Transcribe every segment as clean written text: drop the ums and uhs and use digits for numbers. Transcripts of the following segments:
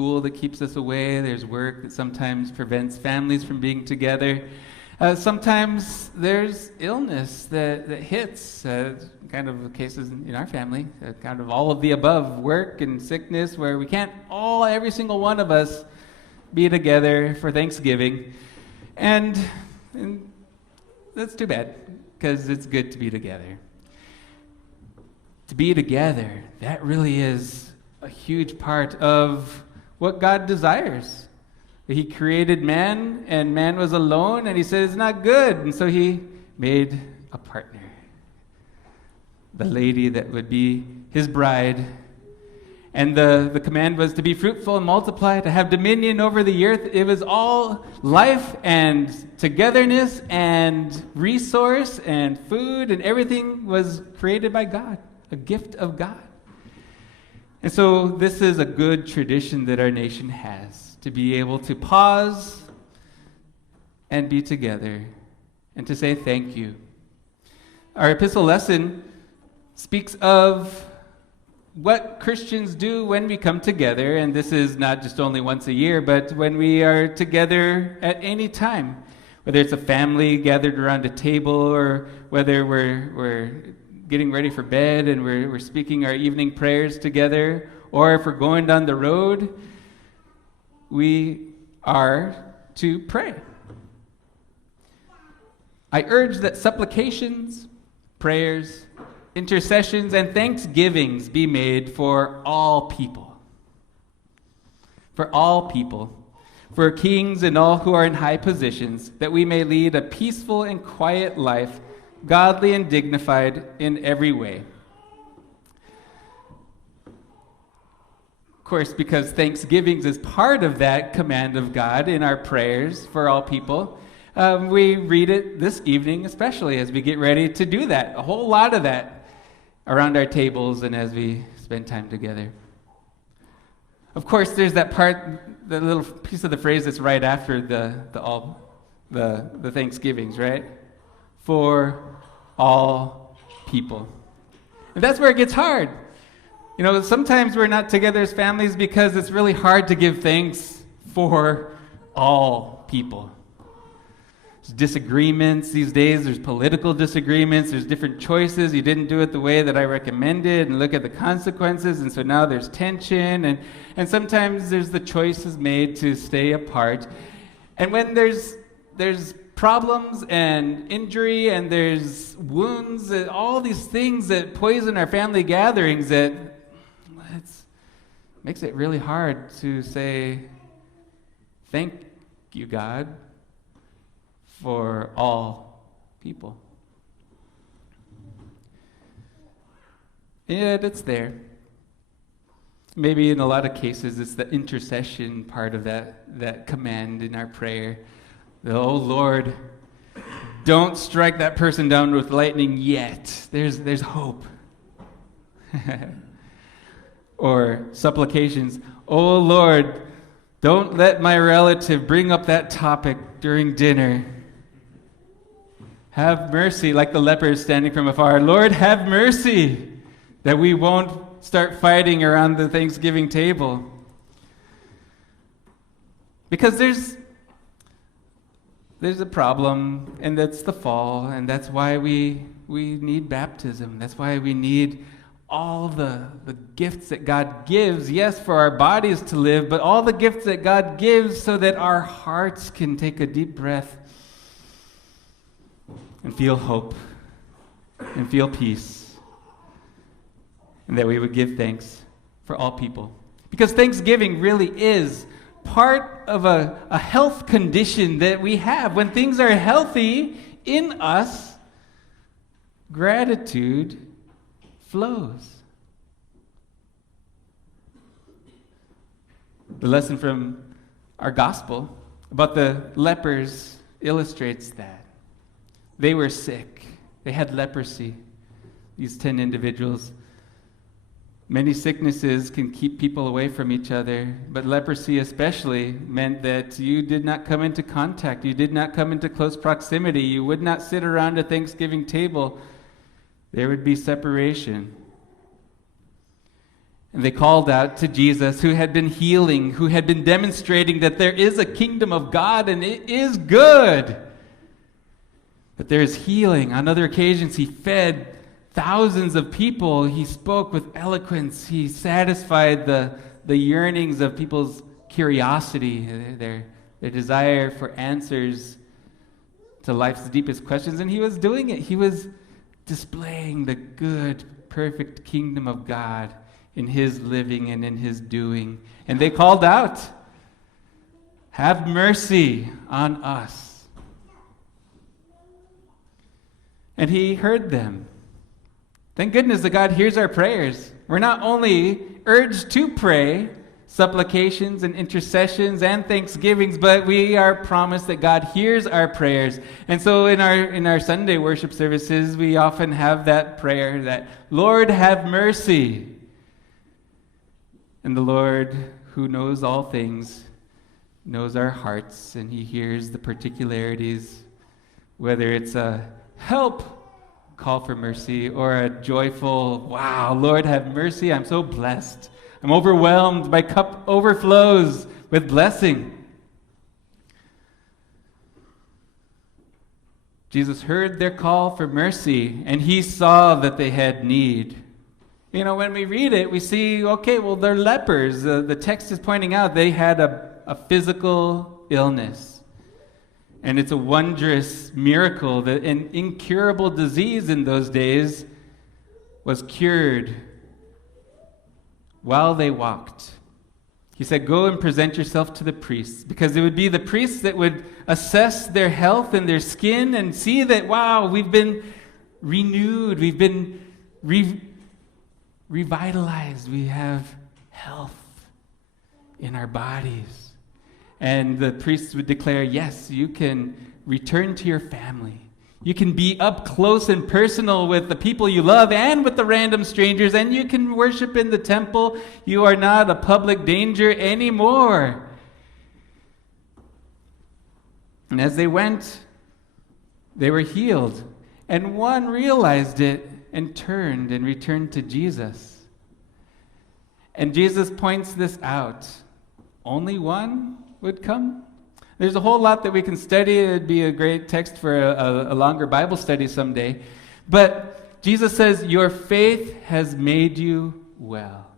school that keeps us away. There's work that sometimes prevents families from being together. Sometimes there's illness that hits, kind of cases in our family, kind of all of the above, work and sickness, where we can't every single one of us be together for Thanksgiving. And that's too bad, because it's good to be together. To be together, that really is a huge part of what God desires. He created man, and man was alone, and he said it's not good. And so he made a partner, the lady that would be his bride. And the command was to be fruitful and multiply, to have dominion over the earth. It was all life and togetherness and resource and food, and everything was created by God, a gift of God. And so this is a good tradition that our nation has, to be able to pause and be together and to say thank you. Our epistle lesson speaks of what Christians do when we come together, and this is not just only once a year, but when we are together at any time, whether it's a family gathered around a table, or whether we're getting ready for bed and we're speaking our evening prayers together, or if we're going down the road, we are to pray. I urge that supplications, prayers, intercessions, and thanksgivings be made for all people. For all people. For kings and all who are in high positions, that we may lead a peaceful and quiet life, godly and dignified in every way. Of course, because thanksgivings is part of that command of God in our prayers for all people, we read it this evening, especially as we get ready to do that. A whole lot of that around our tables and as we spend time together. Of course, there's that part, the little piece of the phrase that's right after the thanksgivings, right? For all people. And that's where it gets hard. Sometimes we're not together as families because it's really hard to give thanks for all people. There's disagreements these days. There's political disagreements. There's different choices. You didn't do it the way that I recommended, and look at the consequences. And so now there's tension, and sometimes there's the choices made to stay apart. And when there's problems and injury and there's wounds and all these things that poison our family gatherings, that makes it really hard to say, thank you, God, for all people. And yet it's there. Maybe in a lot of cases it's the intercession part of that command in our prayer. Oh Lord, don't strike that person down with lightning yet. There's hope. Or supplications, oh Lord, don't let my relative bring up that topic during dinner. Have mercy, like the lepers standing from afar. Lord, have mercy, that we won't start fighting around the Thanksgiving table. Because there's a problem, and that's the fall, and that's why we need baptism. That's why we need all the gifts that God gives, yes, for our bodies to live, but all the gifts that God gives so that our hearts can take a deep breath and feel hope and feel peace, and that we would give thanks for all people. Because Thanksgiving really is part of a health condition that we have. When things are healthy in us, gratitude flows. The lesson from our gospel about the lepers illustrates that. They were sick. They had leprosy, these 10 individuals. Many sicknesses can keep people away from each other, but leprosy especially meant that you did not come into contact. You did not come into close proximity. You would not sit around a Thanksgiving table. There would be separation. And they called out to Jesus, who had been healing, who had been demonstrating that there is a kingdom of God and it is good. That there is healing. On other occasions, he fed thousands of people. He spoke with eloquence. He satisfied the yearnings of people's curiosity, their desire for answers to life's deepest questions. And he was doing it. He was displaying the good, perfect kingdom of God in his living and in his doing. And they called out, "Have mercy on us." And he heard them. Thank goodness that God hears our prayers. We're not only urged to pray supplications and intercessions and thanksgivings, but we are promised that God hears our prayers. And so in our Sunday worship services, we often have that prayer that, "Lord, have mercy." And the Lord, who knows all things, knows our hearts, and he hears the particularities, whether it's a help call for mercy or a joyful, "Wow, Lord, have mercy, I'm so blessed. I'm overwhelmed, my cup overflows with blessing." Jesus heard their call for mercy, and he saw that they had need. You know, when we read it, we see, okay, well, they're lepers. The text is pointing out they had a physical illness. And it's a wondrous miracle that an incurable disease in those days was cured while they walked. He said, "Go and present yourself to the priests," because it would be the priests that would assess their health and their skin and see that, wow, we've been renewed, we've been revitalized, we have health in our bodies. And the priests would declare, yes, you can return to your family. You can be up close and personal with the people you love and with the random strangers, and you can worship in the temple. You are not a public danger anymore. And as they went, they were healed. And one realized it and turned and returned to Jesus. And Jesus points this out. Only one would come? There's a whole lot that we can study. It'd be a great text for a longer Bible study someday. But Jesus says, "Your faith has made you well."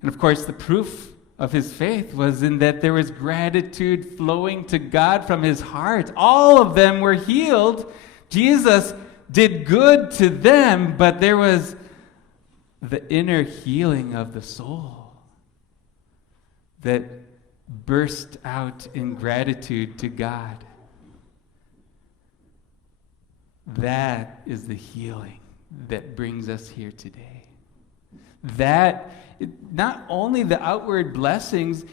And of course, the proof of his faith was in that there was gratitude flowing to God from his heart. All of them were healed. Jesus did good to them, but there was the inner healing of the soul that burst out in gratitude to God. That is the healing that brings us here today. That, not only the outward blessings,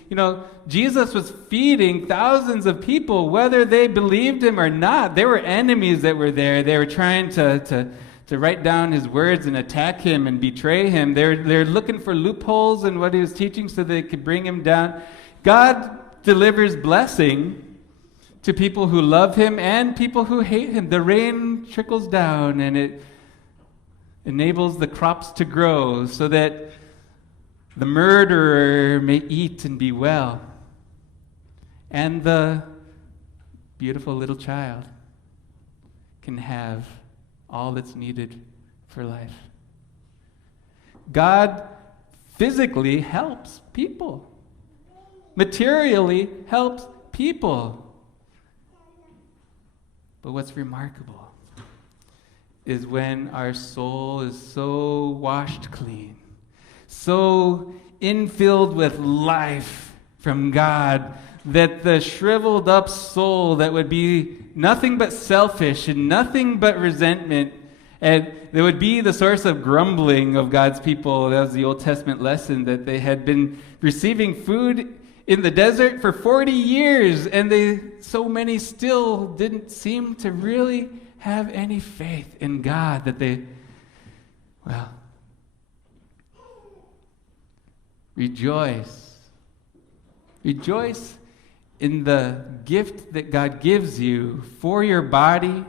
Jesus was feeding thousands of people, whether they believed him or not. There were enemies that were there. They were trying to write down his words and attack him and betray him. They're looking for loopholes in what he was teaching so they could bring him down. God delivers blessing to people who love him and people who hate him. The rain trickles down and it enables the crops to grow so that the murderer may eat and be well, and the beautiful little child can have all that's needed for life. God physically helps people, materially helps people. But what's remarkable is when our soul is so washed clean, so infilled with life from God, that the shriveled up soul that would be nothing but selfish and nothing but resentment, and that would be the source of grumbling of God's people. That was the Old Testament lesson, that they had been receiving food in the desert for 40 years, and so many still didn't seem to really have any faith in God, that rejoice. Rejoice in the gift that God gives you for your body,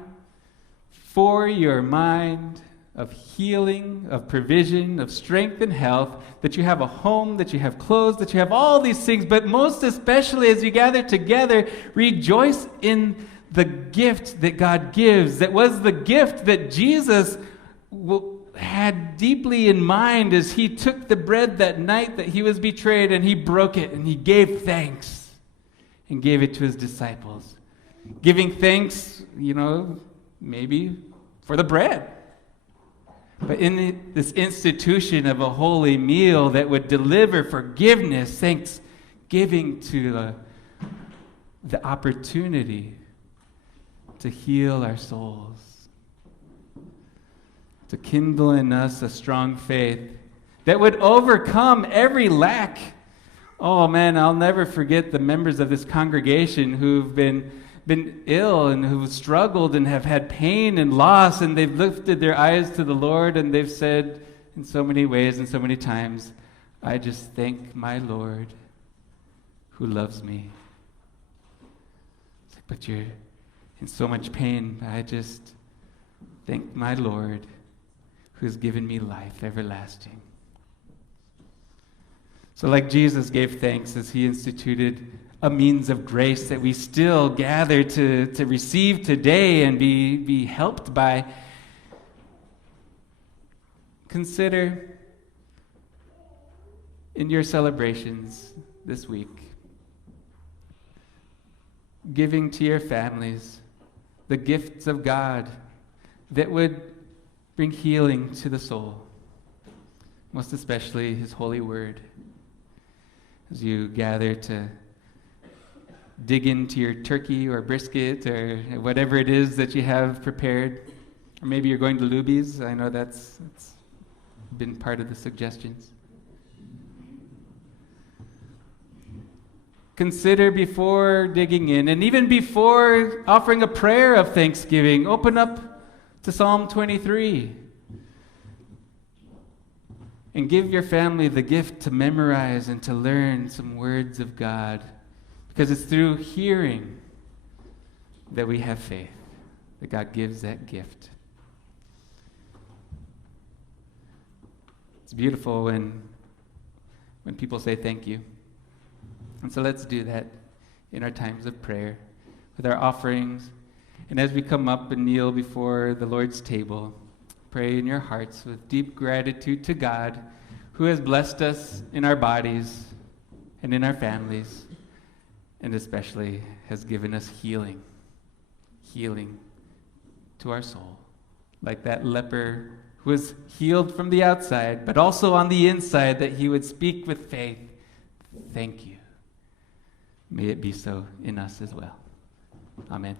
for your mind, of healing, of provision, of strength and health, that you have a home, that you have clothes, that you have all these things, but most especially as you gather together, rejoice in the gift that God gives, that was the gift that Jesus had deeply in mind as he took the bread that night that he was betrayed, and he broke it and he gave thanks and gave it to his disciples. Giving thanks, maybe for the bread. But in this institution of a holy meal that would deliver forgiveness, thanksgiving to the opportunity to heal our souls, to kindle in us a strong faith that would overcome every lack. Oh man, I'll never forget the members of this congregation who've been ill and who've struggled and have had pain and loss, and they've lifted their eyes to the Lord and they've said in so many ways and so many times, I just thank my Lord who loves me. It's like, but you're in so much pain. I just thank my Lord who has given me life everlasting. So like Jesus gave thanks as he instituted a means of grace that we still gather to receive today and be helped by, consider in your celebrations this week, giving to your families the gifts of God that would bring healing to the soul, most especially his holy word. As you gather to dig into your turkey or brisket or whatever it is that you have prepared, or maybe you're going to Luby's. I know that's been part of the suggestions. Consider before digging in, and even before offering a prayer of thanksgiving, open up to Psalm 23 and give your family the gift to memorize and to learn some words of God, because it's through hearing that we have faith, that God gives that gift. It's beautiful when people say thank you. And so let's do that in our times of prayer, with our offerings. And as we come up and kneel before the Lord's table, pray in your hearts with deep gratitude to God, who has blessed us in our bodies and in our families, and especially has given us healing to our soul. Like that leper who was healed from the outside, but also on the inside, that he would speak with faith, thank you. May it be so in us as well. Amen.